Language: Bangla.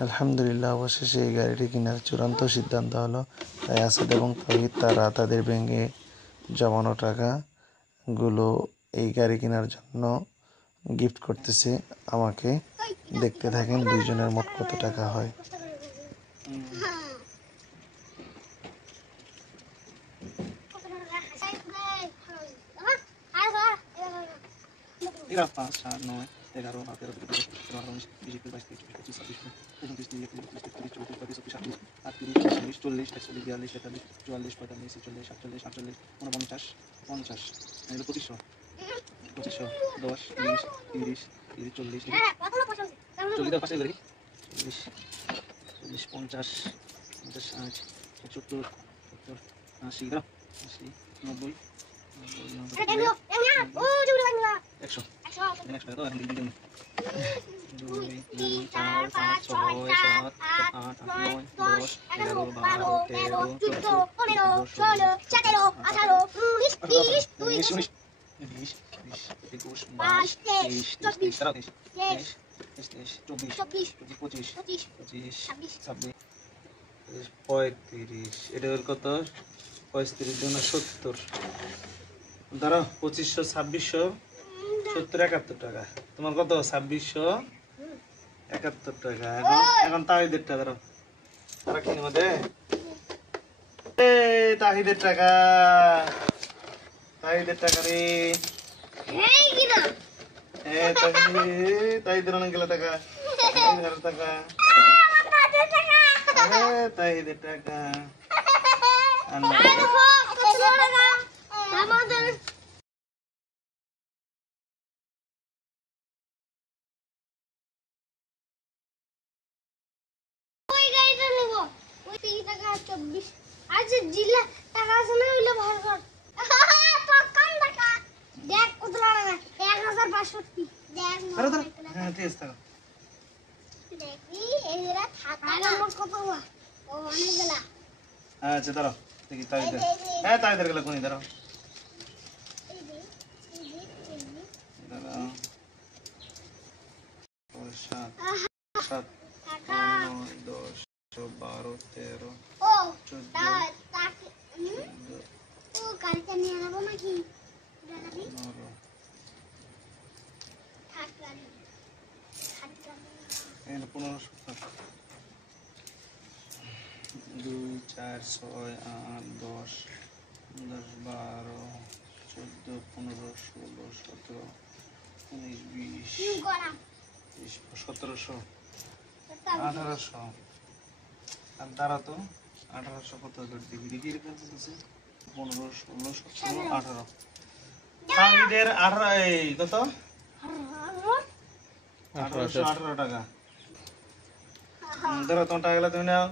আলহামদুলিল্লাহ, অবশেষে এই গাড়িটি কেনার চূড়ান্ত সিদ্ধান্ত হলো। তাই আসাদ এবং তৌহিদ তারা তাদের ব্যাংকে জমানো টাকাগুলো এই গাড়ি কেনার জন্য গিফট করতেছে আমাকে। দেখতে থাকেন দুইজনের মোট কত টাকা হয়। এরা 5, 7, 9, 11, 12, 13, 14, 15, 16, 17, 18, 19, 20, 21, 22, 23, 24, 25, 26, 27, 28, 29, 30, 31, 32, 33, 34, 35, 36, 37, 38, 39, 40, 41, 42, 43, 44, 45, 46, 50, 50, 10, 20, 30, 40, 40 পাশে ধরি 40, 50, 50, 60, 70, 70, 80, 80, 90, 100 তো এখন দিন 2, 3, 4, 5, 6, 7, 8, 9, 10, 11, 12, 13, 14, 15, 16, 17, 18, 19, 20, 21, 22, 23, 24, 25, 26, 35, এটা হল কত 35 জন্য 70 ধরো 2500 2600 70 71 টাকা তোমার কত 2671 টাকা এখন তাহিদের টাকা ধরো তারা কিনে মধ্যে তাহিদের টাকা রে তাহিদের অনেক গেল টাকা তাহিদের টাকা আচ্ছা দাঁড়াও দেখি তাইদের তাইদের গেলে কোনি দাঁড়াও দাঁড়াও 7 7 9 10 12 13 2 4 6 8 10 10 12 14 15 16 17 19 20 1700 1800 আর দাঁড়া তো 1800 কত দেখি দেখি এরকম আছে 15 16 17 18 তাহিদের 18 এই কত 1818 টাকা ধরো তোমার টাকা গেলে তুমি নাও